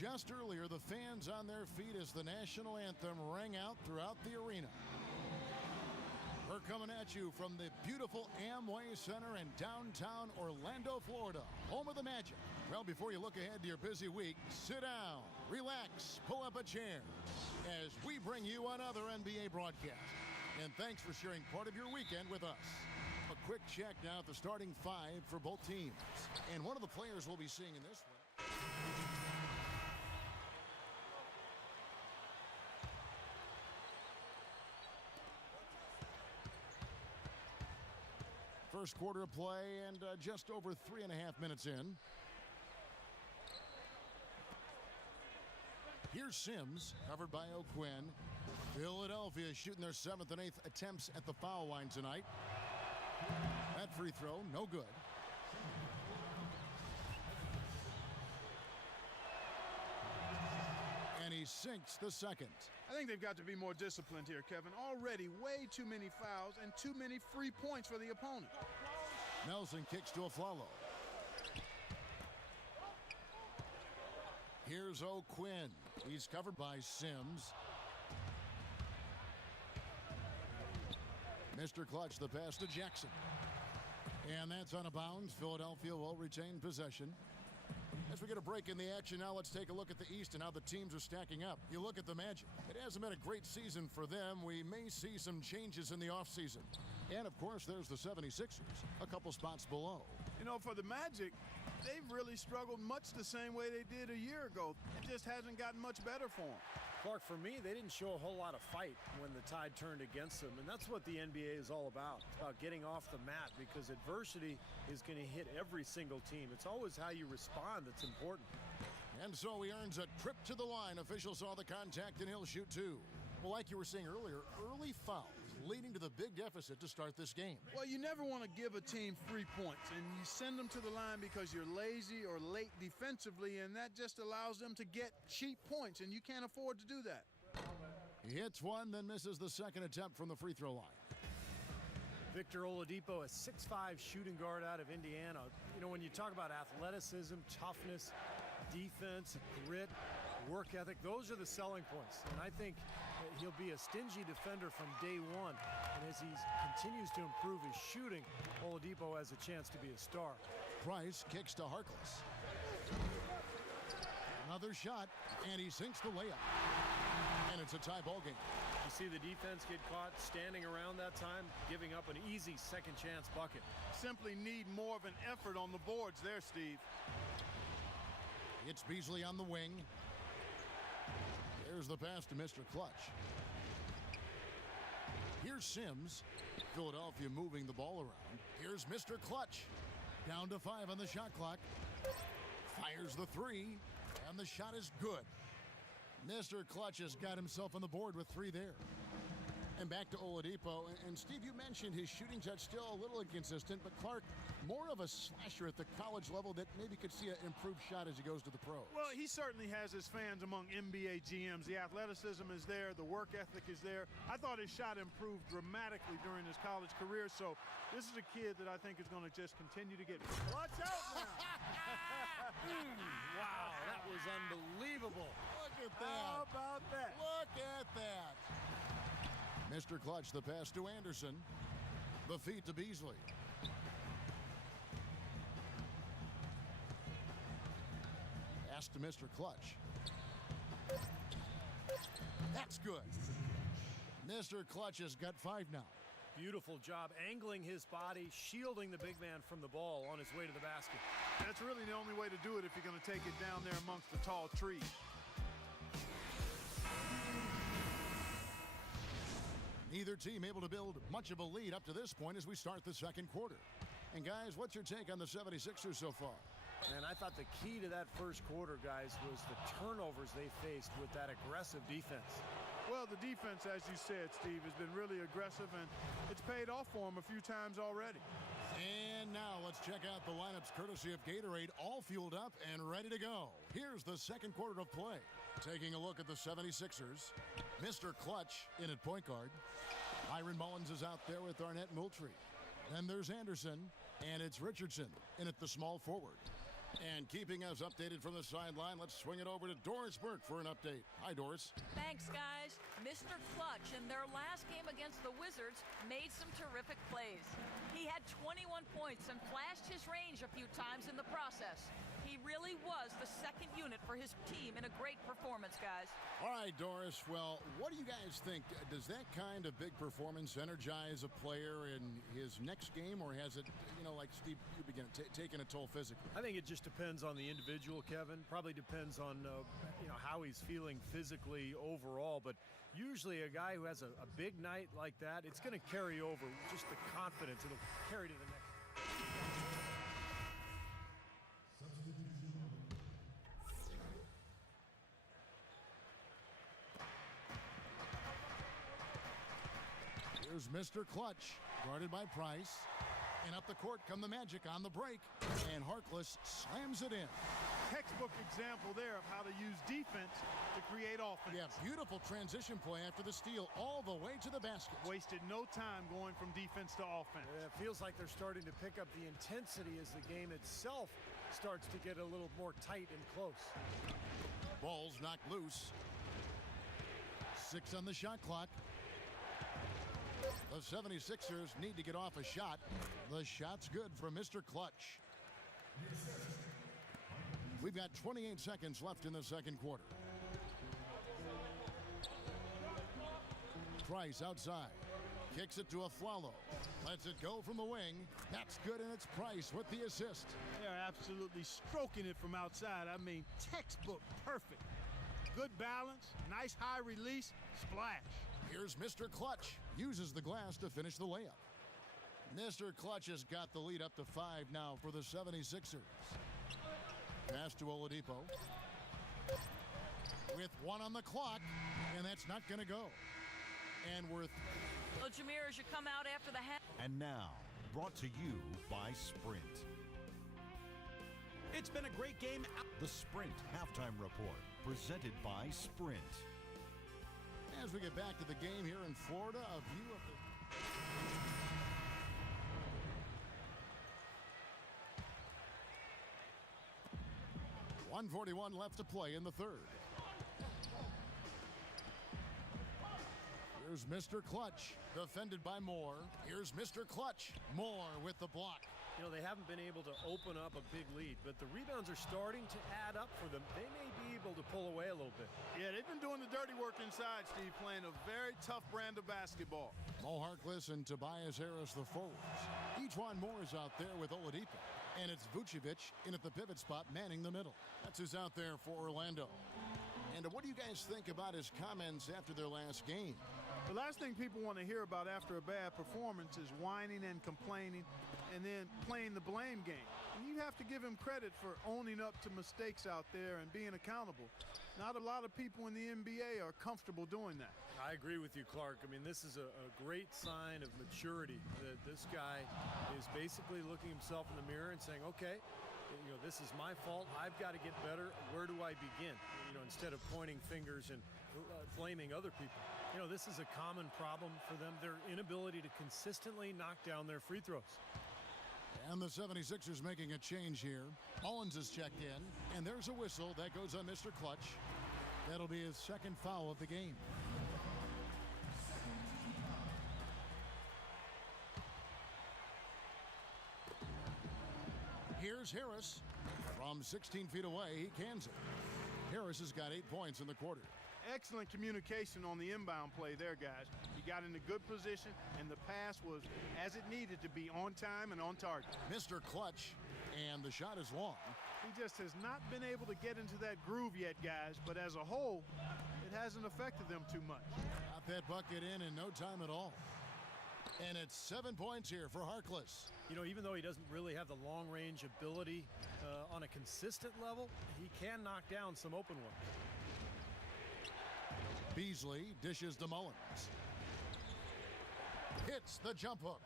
Just earlier, the fans on their feet as the national anthem rang out throughout the arena. We're coming at you from the beautiful Amway Center in downtown Orlando, Florida, home of the Magic. Well, before you look ahead to your busy week, sit down, relax, pull up a chair as we bring you another NBA broadcast. And thanks for sharing part of your weekend with us. A quick check now at the starting five for both teams. And one of the players we'll be seeing in this one. First quarter of play and just over 3.5 minutes in. Here's Sims, covered by O'Quinn. Philadelphia shooting their 7th and 8th attempts at the foul line tonight. That free throw, no good. And he sinks the second. I think they've got to be more disciplined here, Kevin. Already way too many fouls and too many free points for the opponent. Nelson kicks to Afflalo. Here's O'Quinn. He's covered by Sims. Mr. Clutch, the pass to Jackson. And that's out of bounds. Philadelphia will retain possession. As we get a break in the action now, let's take a look at the East and how the teams are stacking up. You look at the Magic. It hasn't been a great season for them. We may see some changes in the offseason. And, of course, there's the 76ers, a couple spots below. You know, for the Magic, they've really struggled much the same way they did a year ago. It just hasn't gotten much better for them. Clark, for me, they didn't show a whole lot of fight when the tide turned against them, and that's what the NBA is all about. It's about getting off the mat because adversity is going to hit every single team. It's always how you respond that's important. And so he earns a trip to the line. Officials saw the contact, and he'll shoot two. Well, like you were saying earlier, early fouls leading to the big deficit to start this game. Well, you never want to give a team free points, and you send them to the line because you're lazy or late defensively, and that just allows them to get cheap points, and you can't afford to do that. He hits one, then misses the second attempt from the free throw line. Victor Oladipo, a 6'5" shooting guard out of Indiana. You know, when you talk about athleticism, toughness, defense, grit, work ethic, those are the selling points. And I think he'll be a stingy defender from day one. And as he continues to improve his shooting, Oladipo has a chance to be a star. Price kicks to Harkless. Another shot, and he sinks the layup. And it's a tie ball game. You see the defense get caught standing around that time, giving up an easy second chance bucket. Simply need more of an effort on the boards there, Steve. It's Beasley on the wing. There's the pass to Mr. Clutch. Here's Sims. Philadelphia moving the ball around. Here's Mr. Clutch. Down to 5 on the shot clock. Fires the three, and the shot is good. Mr. Clutch has got himself on the board with 3 there. And back to Oladipo. And Steve, you mentioned his shooting touch still a little inconsistent, but Clark, more of a slasher at the college level that maybe could see an improved shot as he goes to the pros. Well, he certainly has his fans among NBA GMs. The athleticism is there. The work ethic is there. I thought his shot improved dramatically during his college career, so this is a kid that I think is going to just continue to get. Watch out now! Wow, that was unbelievable. Look at that. How about that? Look at that. Mr. Clutch, the pass to Anderson. The feed to Beasley. Pass to Mr. Clutch. That's good. Mr. Clutch has got 5 now. Beautiful job angling his body, shielding the big man from the ball on his way to the basket. That's really the only way to do it if you're going to take it down there amongst the tall trees. Neither team able to build much of a lead up to this point as we start the second quarter. And guys, what's your take on the 76ers so far? And I thought the key to that first quarter, guys, was the turnovers they faced with that aggressive defense. Well, the defense, as you said, Steve, has been really aggressive, and it's paid off for them a few times already. And now let's check out the lineups courtesy of Gatorade, all fueled up and ready to go. Here's the second quarter of play. Taking a look at the 76ers. Mr. Clutch in at point guard. Byron Mullins is out there with Arnett Moultrie. Then there's Anderson, and it's Richardson in at the small forward. And keeping us updated from the sideline, let's swing it over to Doris Burke for an update. Hi, Doris. Thanks, guys. Mr. Clutch in their last game against the Wizards made some terrific plays. He had 21 points and flashed his range a few times in the process. He really was the second unit for his team in a great performance, guys. All right, Doris. Well, what do you guys think? Does that kind of big performance energize a player in his next game, or has it, like Steve, you begin taking a toll physically? I think it just depends on the individual, Kevin. Probably depends on, how he's feeling physically overall. But usually a guy who has a big night like that, it's going to carry over. Just the confidence. It'll carry to the next. Here's Mr. Clutch, guarded by Price. And up the court come the Magic on the break. And Harkless slams it in. Textbook example there of how to use defense to create offense. Yeah, beautiful transition play after the steal all the way to the basket. Wasted no time going from defense to offense. It feels like they're starting to pick up the intensity as the game itself starts to get a little more tight and close. Ball's knocked loose. 6 on the shot clock. The 76ers need to get off a shot. The shot's good from Mr. Clutch. We've got 28 seconds left in the second quarter. Price outside. Kicks it to Afflalo. Lets it go from the wing. That's good, and it's Price with the assist. They're absolutely stroking it from outside. I mean, textbook perfect. Good balance, nice high release, splash. Here's Mr. Clutch. Uses the glass to finish the layup. Mr. Clutch has got the lead up to 5 now for the 76ers. Pass to Oladipo. With 1 on the clock, and that's not going to go. And Well, Jameer, as you come out after the half. And now, brought to you by Sprint. It's been a great game. The Sprint Halftime Report, presented by Sprint. As we get back to the game here in Florida, a view of the... 1:41 left to play in the third. Here's Mr. Clutch, defended by Moore. Here's Mr. Clutch. Moore with the block. They haven't been able to open up a big lead, but the rebounds are starting to add up for them. They may be able to pull away a little bit. Yeah, they've been doing the dirty work inside, Steve, playing a very tough brand of basketball. Mo Harkless and Tobias Harris, the forwards. Ejuan Moore's out there with Oladipo. And it's Vucevic in at the pivot spot, manning the middle. That's who's out there for Orlando. And what do you guys think about his comments after their last game? The last thing people want to hear about after a bad performance is whining and complaining and then playing the blame game. And you have to give him credit for owning up to mistakes out there and being accountable. Not a lot of people in the NBA are comfortable doing that. I agree with you, Clark. I mean, this is a great sign of maturity that this guy is basically looking himself in the mirror and saying, okay, this is my fault. I've got to get better. Where do I begin? Instead of pointing fingers and blaming other people. This is a common problem for them, their inability to consistently knock down their free throws. And the 76ers making a change here. Mullins is checked in, and there's a whistle. That goes on Mr. Clutch. That'll be his second foul of the game. Here's Harris. From 16 feet away, he cans it. Harris has got 8 points in the quarter. Excellent communication on the inbound play there, guys. He got in a good position, and the pass was as it needed to be, on time and on target. Mr. Clutch, and the shot is long. He just has not been able to get into that groove yet, guys, but as a whole, it hasn't affected them too much. Got that bucket in no time at all. And it's 7 points here for Harkless. Even though he doesn't really have the long-range ability on a consistent level, he can knock down some open ones. Beasley dishes to Mullins. Hits the jump hook.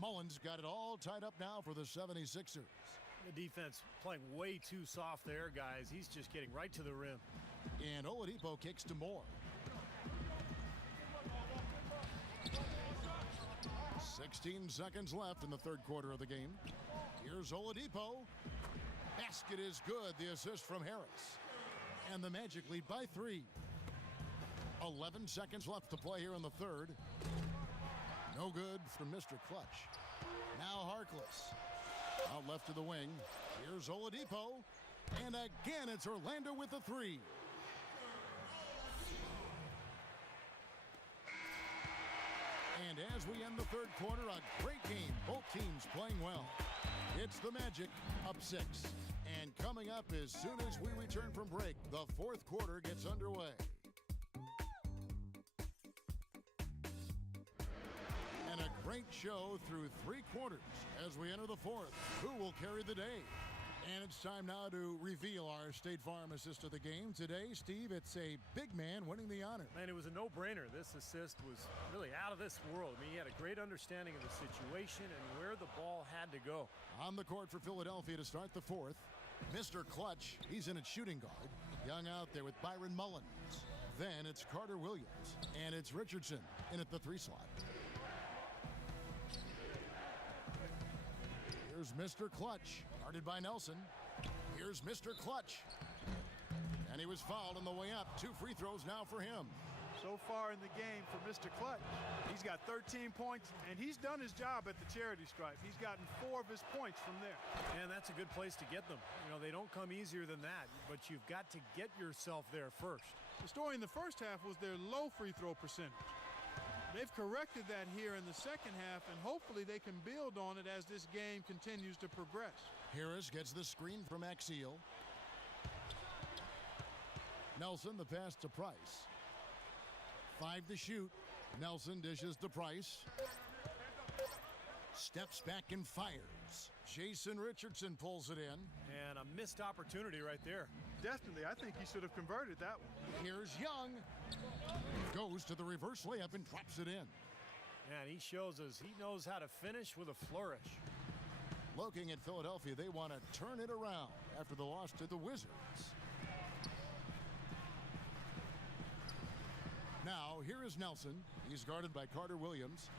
Mullins got it all tied up now for the 76ers. The defense playing way too soft there, guys. He's just getting right to the rim. And Oladipo kicks to Moore. 16 seconds left in the third quarter of the game. Here's Oladipo. basket is good. The assist from Harris. And the Magic lead by 3. 11 seconds left to play here in the third. No good from Mr. Clutch. Now Harkless. Out left to the wing. Here's Oladipo. And again, it's Orlando with the 3. And as we end the third quarter, a great game. Both teams playing well. It's the Magic up 6. And coming up as soon as we return from break, the fourth quarter gets underway. And a great show through 3 quarters as we enter the fourth. Who will carry the day? And it's time now to reveal our State Farm assist of the game. Today, Steve, it's a big man winning the honor. Man, it was a no-brainer. This assist was really out of this world. I mean, he had a great understanding of the situation and where the ball had to go. On the court for Philadelphia to start the fourth, Mr. Clutch, he's in at shooting guard. Young out there with Byron Mullins. Then it's Carter Williams. And it's Richardson in at the 3 slot. Here's Mr. Clutch, guarded by Nelson. Here's Mr. Clutch. And he was fouled on the way up. 2 free throws now for him. So far in the game for Mr. Clutch, he's got 13 points, and he's done his job at the charity stripe. He's gotten 4 of his points from there. And that's a good place to get them. You know, they don't come easier than that, but you've got to get yourself there first. The story in the first half was their low free throw percentage. They've corrected that here in the second half, and hopefully they can build on it as this game continues to progress. Harris gets the screen from Axiel. Nelson, the pass to Price. 5 to shoot. Nelson dishes to Price. Steps back and fires. Jason Richardson pulls it in. And a missed opportunity right there. Definitely, I think he should have converted that one. Here's Young. Goes to the reverse layup and drops it in. And he shows us he knows how to finish with a flourish. Looking at Philadelphia, they want to turn it around after the loss to the Wizards. Now, here is Nelson. He's guarded by Carter Williams.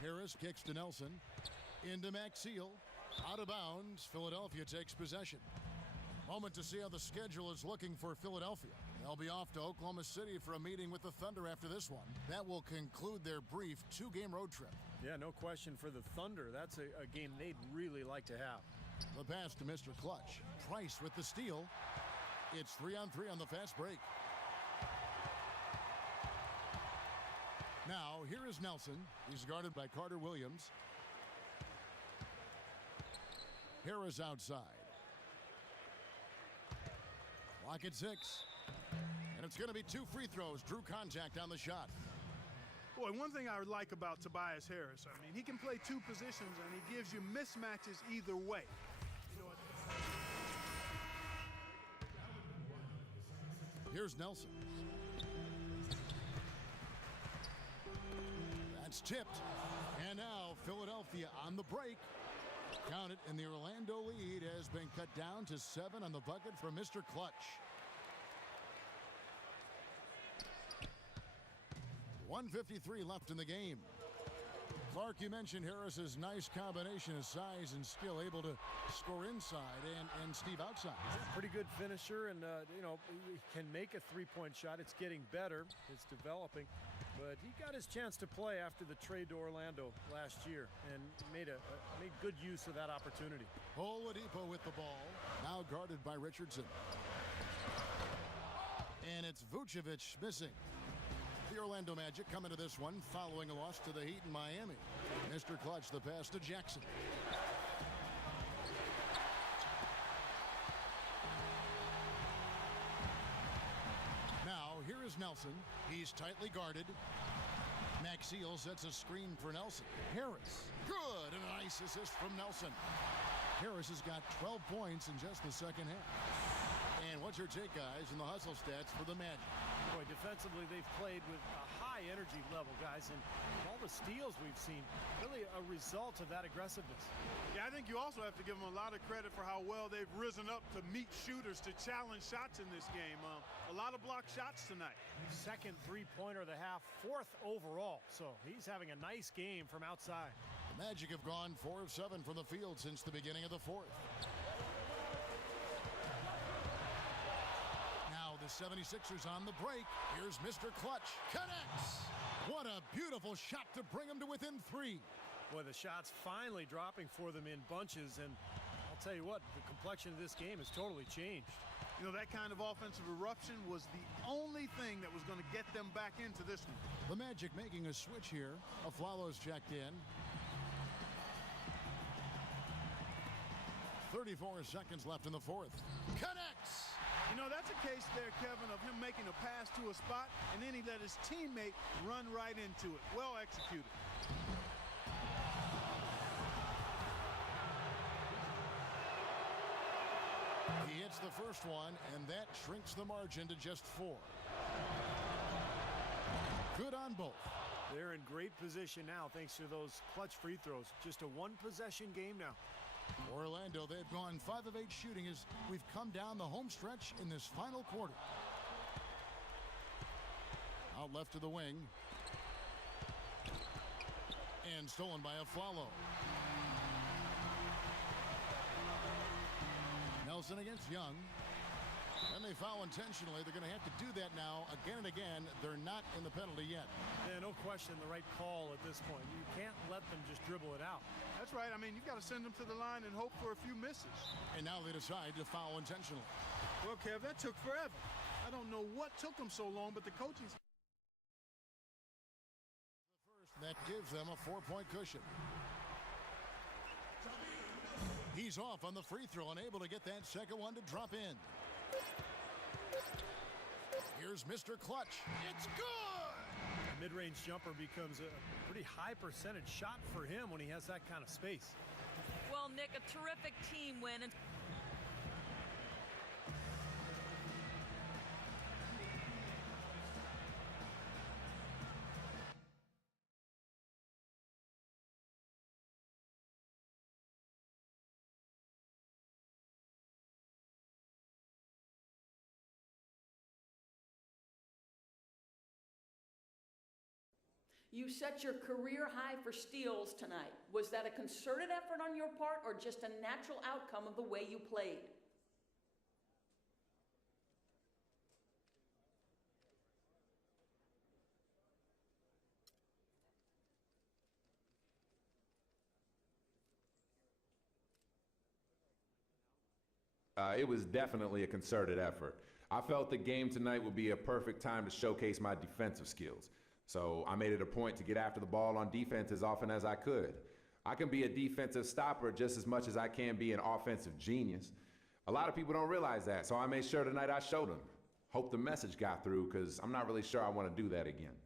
Harris kicks to Nelson. Into Maxiel. Out of bounds. Philadelphia takes possession. Moment to see how the schedule is looking for Philadelphia. They'll be off to Oklahoma City for a meeting with the Thunder after this one. That will conclude their brief 2-game road trip. Yeah, no question for the Thunder. That's a game they'd really like to have. The pass to Mr. Clutch. Price with the steal. It's 3-on-3 on the fast break. Now, here is Nelson. He's guarded by Carter Williams. Harris outside. Clock at 6. And it's going to be 2 free throws. Drew contact on the shot. Boy, one thing I like about Tobias Harris, I mean, he can play 2 positions, and he gives you mismatches either way. You know what? Here's Nelson. That's tipped. And now Philadelphia on the break. Count it, and the Orlando lead has been cut down to 7 on the bucket from Mr. Clutch. 1:53 left in the game. Clark, you mentioned Harris's nice combination of size and skill, able to score inside and Steve outside. Pretty good finisher, and you know, he can make a 3-point shot. It's getting better. It's developing. But he got his chance to play after the trade to Orlando last year and made good use of that opportunity. Oladipo with the ball, now guarded by Richardson. And it's Vucevic missing. The Orlando Magic come into this one following a loss to the Heat in Miami. Mr. Clutch, the pass to Jackson. Now, here is Nelson. He's tightly guarded. Maxiel sets a screen for Nelson. Harris, good, and a nice assist from Nelson. Harris has got 12 points in just the second half. And what's your take, guys, in the hustle stats for the Magic? Boy, defensively, they've played with a high energy level, guys, and all the steals we've seen, really a result of that aggressiveness. Yeah, I think you also have to give them a lot of credit for how well they've risen up to meet shooters, to challenge shots in this game. A lot of blocked shots tonight. Second 3-pointer of the half, 4th overall, so he's having a nice game from outside. The Magic have gone 4 of 7 from the field since the beginning of the fourth. Now the 76ers on the break. Here's Mr. Clutch. Connects. What a beautiful shot to bring them to within 3. Boy, the shots finally dropping for them in bunches, and I'll tell you what, the complexion of this game has totally changed. You know, that kind of offensive eruption was the only thing that was going to get them back into this one. The Magic making a switch here. Aflalo's checked in. 34 seconds left in the fourth. Connects! You know, that's a case there, Kevin, of him making a pass to a spot, and then he let his teammate run right into it. Well executed. He hits the first one, and that shrinks the margin to just 4. Good on both. They're in great position now thanks to those clutch free throws. Just a one-possession game now. Orlando, they've gone 5 of 8 shooting as we've come down the home stretch in this final quarter. Out left to the wing. And stolen by Aflalo. Nelson against Young. And they foul intentionally. They're going to have to do that now again and again. They're not in the penalty yet. Yeah, no question the right call at this point. You can't let them just dribble it out. That's right. I mean, you've got to send them to the line and hope for a few misses. And now they decide to foul intentionally. Well, Kev, that took forever. I don't know what took them so long, but the coaching... That gives them a 4-point cushion. He's off on the free throw, unable to get that second one to drop in. Here's Mr. Clutch. It's good! The mid-range jumper becomes a pretty high percentage shot for him when he has that kind of space. Well, Nick, a terrific team win. And you set your career high for steals tonight. Was that a concerted effort on your part or just a natural outcome of the way you played? It was definitely a concerted effort. I felt the game tonight would be a perfect time to showcase my defensive skills. So I made it a point to get after the ball on defense as often as I could. I can be a defensive stopper just as much as I can be an offensive genius. A lot of people don't realize that, so I made sure tonight I showed them. Hope the message got through, because I'm not really sure I want to do that again.